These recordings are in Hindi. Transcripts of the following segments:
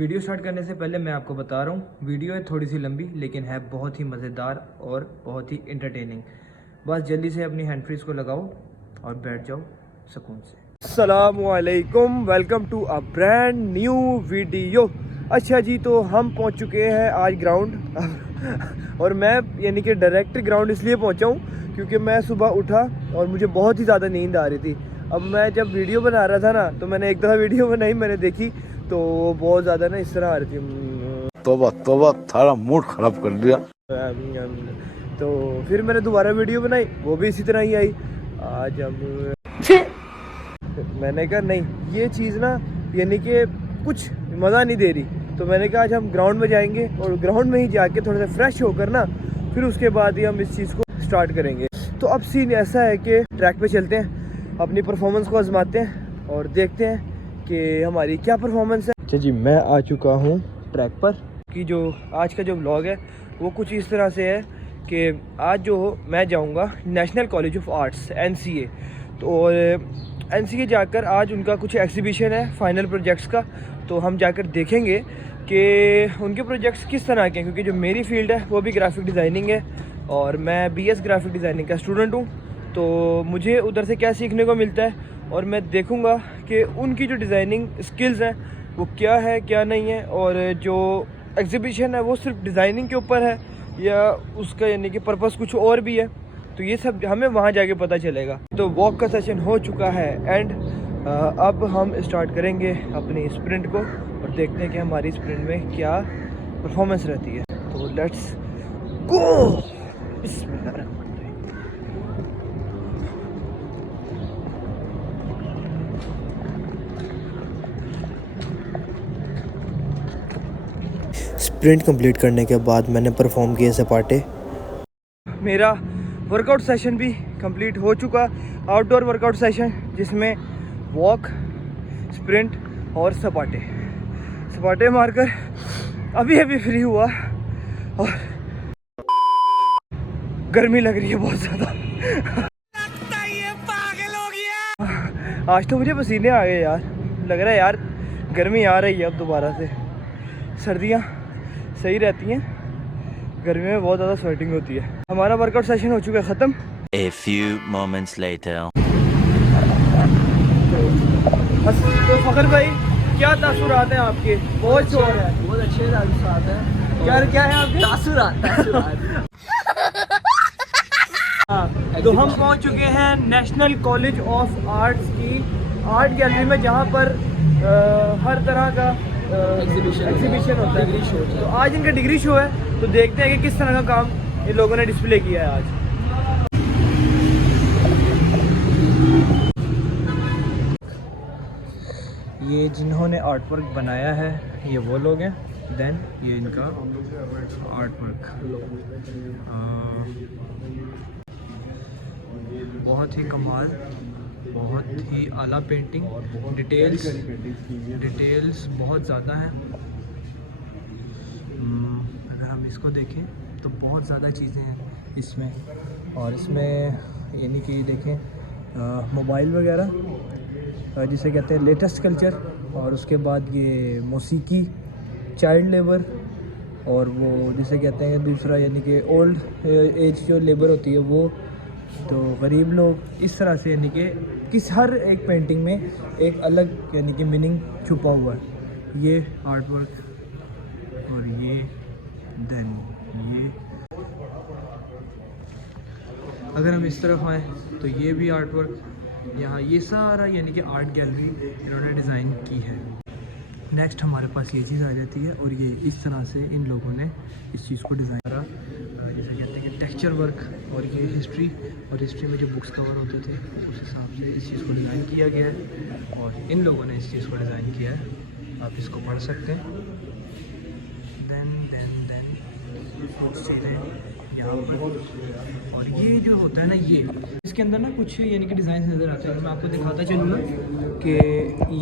वीडियो स्टार्ट करने से पहले मैं आपको बता रहा हूँ, वीडियो है थोड़ी सी लंबी लेकिन है बहुत ही मज़ेदार और बहुत ही इंटरटेनिंग। बस जल्दी से अपनी हैंड फ्रीज को लगाओ और बैठ जाओ सुकून से। अस्सलामुअलैकुम, welcome to a brand new video. अच्छा जी, तो हम पहुँच चुके हैं आज ग्राउंड और मैं यानी कि डायरेक्ट ग्राउंड इसलिए पहुँचा हूँ क्योंकि मैं सुबह उठा और मुझे बहुत ही ज़्यादा नींद आ रही थी। अब मैं जब वीडियो बना रहा था ना, तो मैंने एक दफ़ा वीडियो बनाई, मैंने देखी तो बहुत ज़्यादा ना इस तरह आ रही थी। तोबा तोबा, थारा मूड ख़राब कर दिया। तो फिर मैंने दोबारा वीडियो बनाई, वो भी इसी तरह ही आई। आज अब मैंने कहा नहीं, ये चीज़ ना यानी कि कुछ मज़ा नहीं दे रही, तो मैंने कहा आज हम ग्राउंड में जाएंगे और ग्राउंड में ही जाके थोड़ा सा फ्रेश होकर ना फिर उसके बाद ही हम इस चीज़ को स्टार्ट करेंगे। तो अब सीन ऐसा है कि ट्रैक पे चलते हैं, अपनी परफॉर्मेंस को आजमाते हैं और देखते हैं कि हमारी क्या परफॉर्मेंस है। अच्छा जी, मैं आ चुका हूँ ट्रैक पर कि जो आज का जो व्लॉग है वो कुछ इस तरह से है कि आज जो मैं जाऊँगा national college of arts NCA। तो NCA जाकर आज उनका कुछ एग्जीबिशन है फाइनल प्रोजेक्ट्स का, तो हम जाकर देखेंगे कि उनके प्रोजेक्ट्स किस तरह के हैं, क्योंकि जो मेरी फील्ड है वो भी ग्राफिक डिज़ाइनिंग है और मैं BS ग्राफिक डिज़ाइनिंग का स्टूडेंट हूँ। तो मुझे उधर से क्या सीखने को मिलता है और मैं देखूँगा कि उनकी जो डिज़ाइनिंग स्किल्स हैं वो क्या है क्या नहीं है, और जो एग्जीबिशन है वो सिर्फ डिज़ाइनिंग के ऊपर है या उसका यानी कि पर्पस कुछ और भी है, तो ये सब हमें वहाँ जाके पता चलेगा। तो वॉक का सेशन हो चुका है एंड अब हम स्टार्ट करेंगे अपनी स्प्रिंट को और देखते हैं कि हमारी स्प्रिंट में क्या परफॉर्मेंस रहती है। तो let's go. Bismillah. Sprint complete करने के बाद मैंने परफॉर्म किए सपाटे। मेरा वर्कआउट सेशन भी कंप्लीट हो चुका, आउटडोर वर्कआउट सेशन जिसमें वॉक, स्प्रिंट और सपाटे मारकर अभी फ्री हुआ और गर्मी लग रही है बहुत ज़्यादा। आज तो मुझे पसीने आ गए यार, लग रहा है यार गर्मी आ रही है अब दोबारा से। सर्दियाँ सही रहती हैं, गर्मी में बहुत ज़्यादा स्वेटिंग होती है। हमारा वर्कआउट सेशन हो चुका है ख़त्म। A few moments later. तो फ़खर भाई, क्या तासुरात हैं आपके? बहुत शोर है। बहुत अच्छे तासुरात हैं। क्या है आपके तासुरात हाँ, तो हम पहुंच चुके हैं नेशनल कॉलेज ऑफ आर्ट्स की आर्ट गैलरी में, जहां पर हर तरह का एग्जीबिशन होता है, डिग्री शो। तो आज इनका डिग्री शो है, तो देखते हैं कि किस तरह का काम इन लोगों ने डिस्प्ले किया है आज। ये जिन्होंने आर्ट वर्क बनाया है ये वो लोग हैं, देन ये इनका आर्ट वर्क। बहुत ही कमाल, बहुत ही आला पेंटिंग, डिटेल्स बहुत ज़्यादा हैं। अगर हम इसको देखें तो बहुत ज़्यादा चीज़ें हैं इसमें, और इसमें यानी कि देखें मोबाइल वगैरह जिसे कहते हैं लेटेस्ट कल्चर, और उसके बाद ये मौसीकी, चाइल्ड लेबर, और वो जिसे कहते हैं दूसरा यानी कि ओल्ड एज जो लेबर होती है वो, तो गरीब लोग, इस तरह से यानी कि किस हर एक पेंटिंग में एक अलग यानी कि मीनिंग छुपा हुआ है। ये आर्ट वर्क और ये देन ये, अगर हम इस तरफ आएँ तो ये भी आर्ट वर्क, यहाँ ये सारा यानी कि आर्ट गैलरी इन्होंने डिज़ाइन की है। नेक्स्ट हमारे पास ये चीज़ आ जाती है और ये इस तरह से इन लोगों ने इस चीज़ को डिज़ाइन करा, जैसे कहते हैं कि टेक्सचर वर्क, और ये हिस्ट्री, और हिस्ट्री में जो बुक्स कवर होते थे उस हिसाब से इस चीज़ को डिज़ाइन किया गया है और इन लोगों ने इस चीज़ को डिज़ाइन किया है। आप इसको पढ़ सकते हैं। देन चीज़ें यहाँ पर, और ये जो होता है ना, ये इसके अंदर ना कुछ यानी कि डिज़ाइन नज़र आते हैं। मैं आपको दिखाता चलूँगा कि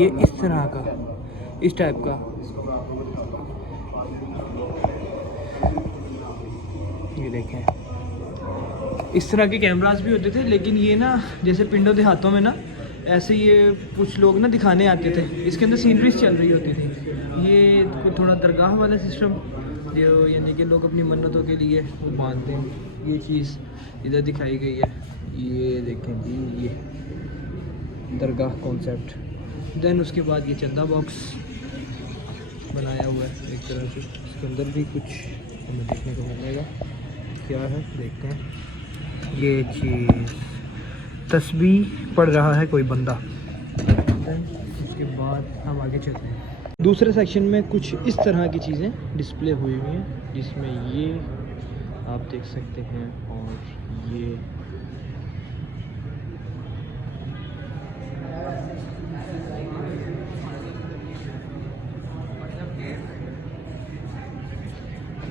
ये इस तरह का, इस टाइप का, ये देखें इस तरह के कैमरास भी होते थे, लेकिन ये ना जैसे पिंडों देहातों में ना ऐसे ये कुछ लोग ना दिखाने आते थे, इसके अंदर सीनरीज चल रही होती थी। ये बिल्कुल थोड़ा दरगाह वाला सिस्टम, जो यानी कि लोग अपनी मन्नतों के लिए वो बांधते हैं। ये चीज़ इधर दिखाई गई है, ये देखें जी, ये दरगाह कॉन्सेप्ट। देन उसके बाद ये चंदा बॉक्स बनाया हुआ है एक तरह से, इसके अंदर भी कुछ हमें देखने को मिलेगा। क्या है देखते हैं। ये चीज़ तस्बीह पढ़ रहा है कोई बंदा। इसके बाद हम आगे चलते हैं। दूसरे सेक्शन में कुछ इस तरह की चीज़ें डिस्प्ले हुई हुई हैं, जिसमें ये आप देख सकते हैं, और ये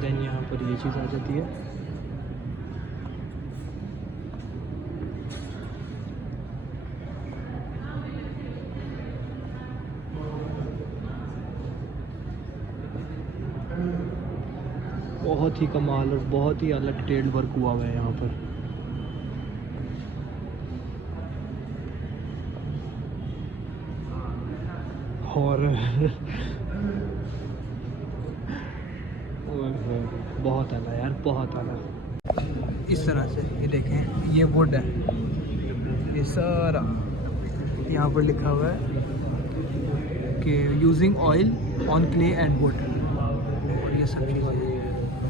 देन यहाँ पर ये चीज़ आ जाती है। बहुत ही कमाल और बहुत ही अलग डिटेल्ड वर्क हुआ हुआ है यहाँ पर। और बहुत आला यार, बहुत आला। इस तरह से ये देखें, ये वुड है, ये सारा यहाँ पर लिखा हुआ है कि using oil on clay and would, और ये सब चीज़ें।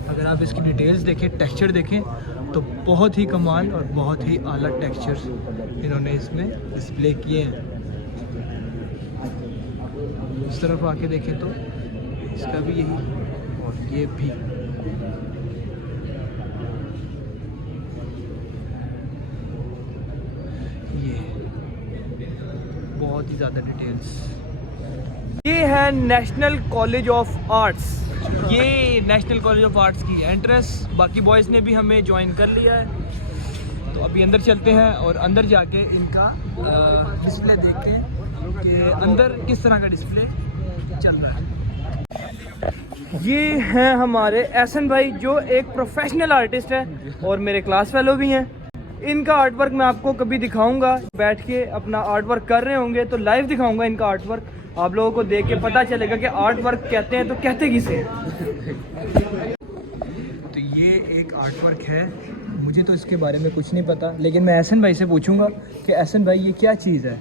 अगर आप इसकी डिटेल्स देखें, टेक्सचर देखें, तो बहुत ही कमाल और बहुत ही आला टेक्सचर्स इन्होंने इसमें डिस्प्ले किए हैं। इस तरफ आके देखें तो इसका भी यही, और ये भी। ये बहुत ही ज़्यादा डिटेल्स। ये है नेशनल कॉलेज ऑफ आर्ट्स। ये नेशनल कॉलेज ऑफ आर्ट्स की एंट्रेंस। बाकी बॉयज़ ने भी हमें ज्वाइन कर लिया है, तो अभी अंदर चलते हैं और अंदर जाके इनका डिस्प्ले देखते हैं कि अंदर किस तरह का डिस्प्ले चल रहा है। ये हैं हमारे एहसन भाई, जो एक प्रोफेशनल आर्टिस्ट है और मेरे क्लास फेलो भी हैं। इनका आर्ट वर्क मैं आपको कभी दिखाऊंगा, बैठ के अपना आर्ट वर्क कर रहे होंगे तो लाइव दिखाऊंगा इनका आर्ट वर्क। आप लोगों को देख के पता चलेगा कि आर्ट वर्क कहते हैं तो कहते किसे। तो ये एक आर्ट वर्क है, मुझे तो इसके बारे में कुछ नहीं पता, लेकिन मैं एहसन भाई से पूछूंगा कि एहसन भाई ये क्या चीज़ है।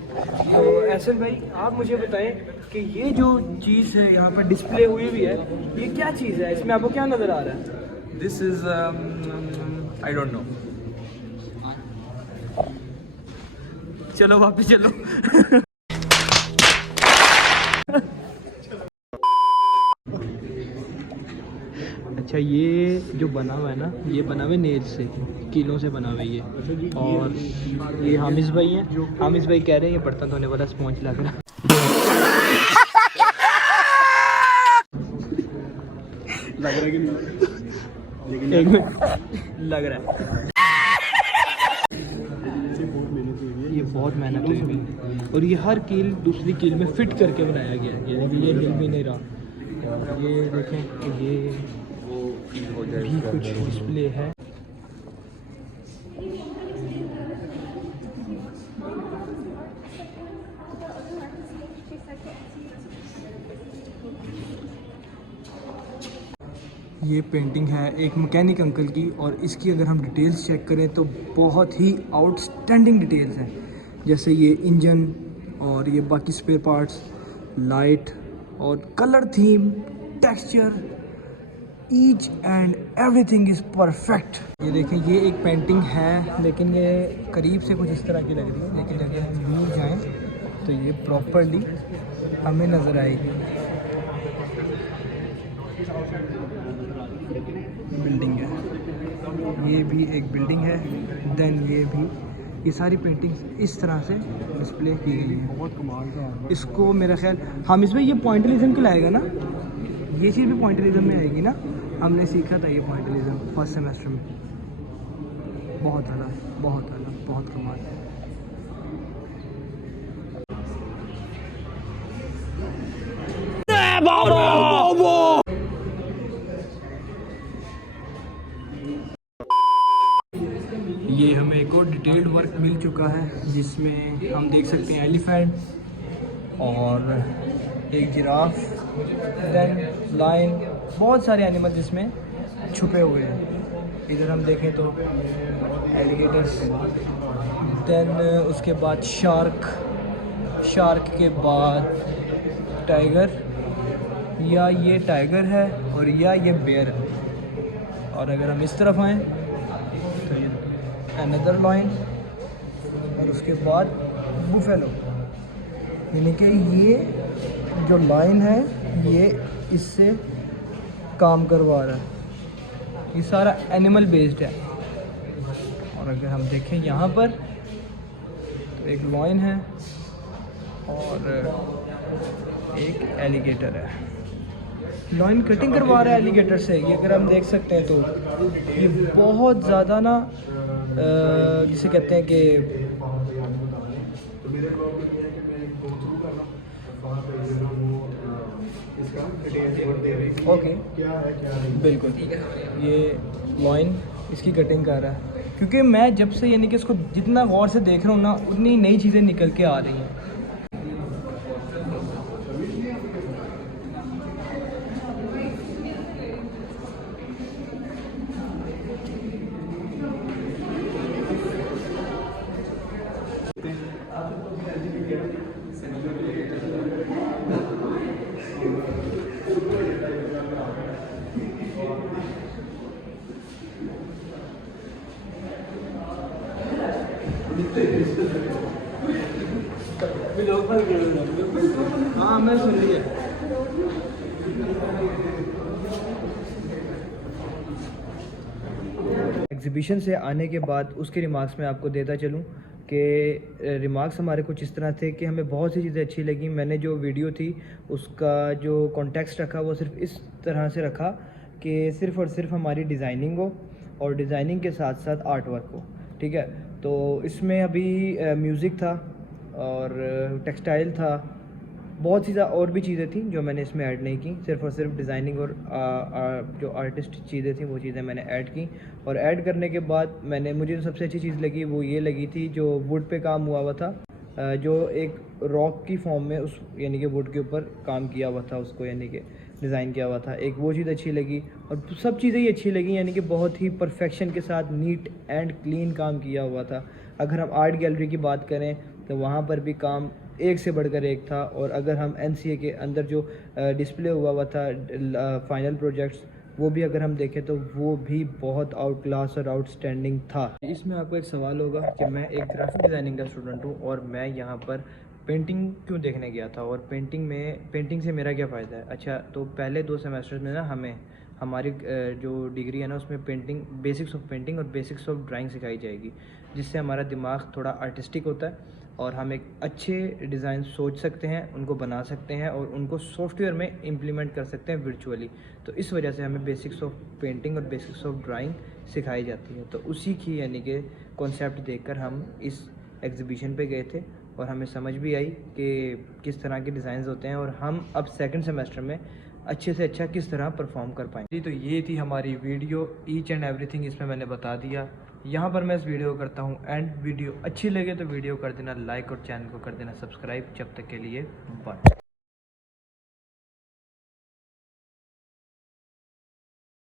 तो एहसन भाई आप मुझे बताएं कि ये जो चीज़ है यहाँ पर डिस्प्ले हुई हुई है, ये क्या चीज़ है, इसमें आपको क्या नज़र आ रहा है? This is I don't know. चलो वापस चलो। अच्छा, ये जो बना हुआ है ना, ये बना हुआ है नेल से, कीलों से बना हुआ है ये। और ये हामिद भाई हैं, हामिद भाई कह रहे हैं ये बर्तन धोने वाला स्पॉन्ज लग रहा है। लग रहा है कि नहीं? एक मिनट, लग रहा है। ये बहुत मेहनत हुई है, और ये हर कील दूसरी कील में फिट करके बनाया गया है, यानी कि ये हिल भी नहीं रहा। ये देखें कि ये भी कुछ डिस्प्ले है। ये पेंटिंग है एक मैकेनिक अंकल की, और इसकी अगर हम डिटेल्स चेक करें तो बहुत ही आउटस्टैंडिंग डिटेल्स हैं। जैसे ये इंजन और ये बाकी स्पेयर पार्ट्स, लाइट और colour theme, texture, each and everything is perfect. ये देखें, ये एक पेंटिंग है, लेकिन ये करीब से कुछ इस तरह की लग रही है, लेकिन अगर हम दूर जाएँ तो ये प्रॉपरली हमें नज़र आएगी। बिल्डिंग है, ये भी एक बिल्डिंग है। देन ये भी, ये सारी पेंटिंग्स इस तरह से डिस्प्ले की गई है। बहुत कमाल का। इसको मेरा ख्याल हम इसमें ये पॉइंटलिज्म खिलाएगा ना, ये चीज़ भी पॉइंटलिज्म में आएगी ना। हमने सीखा था ये पॉइंटलिज्म फर्स्ट सेमेस्टर में। बहुत ज़्यादा, बहुत ज़्यादा, बहुत कमाल है। ये हमें एक और डिटेल्ड वर्क मिल चुका है, जिसमें हम देख सकते हैं एलिफेंट और एक जिराफ, देन लाइन, बहुत सारे एनिमल जिसमें छुपे हुए हैं। इधर हम देखें तो एलिगेटर्स, देन उसके बाद शार्क, शार्क के बाद टाइगर, या ये टाइगर है और या ये बेयर है। और अगर हम इस तरफ आएँ तो ये अनदर लाइन, और उसके बाद बुफेलो, यानी कि ये जो लाइन है ये इससे काम करवा रहा है। ये सारा एनिमल बेस्ड है। और अगर हम देखें यहाँ पर तो एक लाइन है और एक एलिगेटर है। लाइन कटिंग करवा रहा है एलिगेटर से, ये अगर हम देख सकते हैं तो ये बहुत ज़्यादा ना जिसे कहते हैं कि ओके बिल्कुल, ये लाइन इसकी कटिंग कर रहा है, क्योंकि मैं जब से यानी कि इसको जितना गौर से देख रहा हूँ ना उतनी नई चीज़ें निकल के आ रही हैं। हाँ मैं सुन लिया। एग्ज़िबिशन से आने के बाद उसके रिमार्क्स में आपको देता चलूँ कि रिमार्क्स हमारे कुछ इस तरह थे कि हमें बहुत सी चीज़ें अच्छी लगी। मैंने जो वीडियो थी उसका जो कॉन्टेक्स्ट रखा वो सिर्फ इस तरह से रखा कि सिर्फ़ और सिर्फ हमारी डिज़ाइनिंग हो और डिज़ाइनिंग के साथ साथ आर्ट वर्क हो, ठीक है। तो इसमें अभी म्यूज़िक था और टेक्सटाइल था, बहुत सी और भी चीज़ें थी जो मैंने इसमें ऐड नहीं की। सिर्फ और सिर्फ डिज़ाइनिंग और जो आर्टिस्ट चीज़ें थी वो चीज़ें मैंने ऐड की। और ऐड करने के बाद मुझे जो सबसे अच्छी चीज़ लगी वो ये लगी थी, जो वुड पे काम हुआ हुआ था, जो एक रॉक की फॉर्म में उस यानी कि वुड के ऊपर काम किया हुआ था, उसको यानी कि डिज़ाइन किया हुआ था। एक वो चीज़ अच्छी लगी और सब चीज़ें ही अच्छी लगी, यानी कि बहुत ही परफेक्शन के साथ नीट एंड क्लीन काम किया हुआ था। अगर हम आर्ट गैलरी की बात करें तो वहाँ पर भी काम एक से बढ़कर एक था। और अगर हम NCA के अंदर जो डिस्प्ले हुआ था फाइनल प्रोजेक्ट्स, वो भी अगर हम देखें तो वो भी बहुत आउट क्लास और आउटस्टैंडिंग था। इसमें आपको एक सवाल होगा कि मैं एक ग्राफिक डिज़ाइनिंग का स्टूडेंट हूँ और मैं यहाँ पर पेंटिंग क्यों देखने गया था और पेंटिंग से मेरा क्या फ़ायदा है। अच्छा, तो पहले 2 सेमेस्टर्स में ना हमारी जो डिग्री है ना उसमें बेसिक्स ऑफ पेंटिंग और बेसिक्स ऑफ ड्राइंग सिखाई जाएगी, जिससे हमारा दिमाग थोड़ा आर्टिस्टिक होता है और हम एक अच्छे डिज़ाइन सोच सकते हैं, उनको बना सकते हैं और उनको सॉफ्टवेयर में इम्प्लीमेंट कर सकते हैं वर्चुअली। तो इस वजह से हमें बेसिक्स ऑफ पेंटिंग और बेसिक्स ऑफ ड्राइंग सिखाई जाती है। तो उसी की यानी कि कॉन्सेप्ट देखकर हम इस एग्ज़िबिशन पे गए थे और हमें समझ भी आई कि किस तरह के डिज़ाइंस होते हैं और हम अब सेकंड सेमेस्टर में अच्छे से अच्छा किस तरह परफॉर्म कर पाएंगे। तो ये थी हमारी वीडियो, ईच एंड एवरीथिंग इसमें मैंने बता दिया। यहाँ पर मैं इस वीडियो को करता हूँ एंड वीडियो अच्छी लगे तो वीडियो कर देना लाइक और चैनल को कर देना सब्सक्राइब। जब तक के लिए बाय।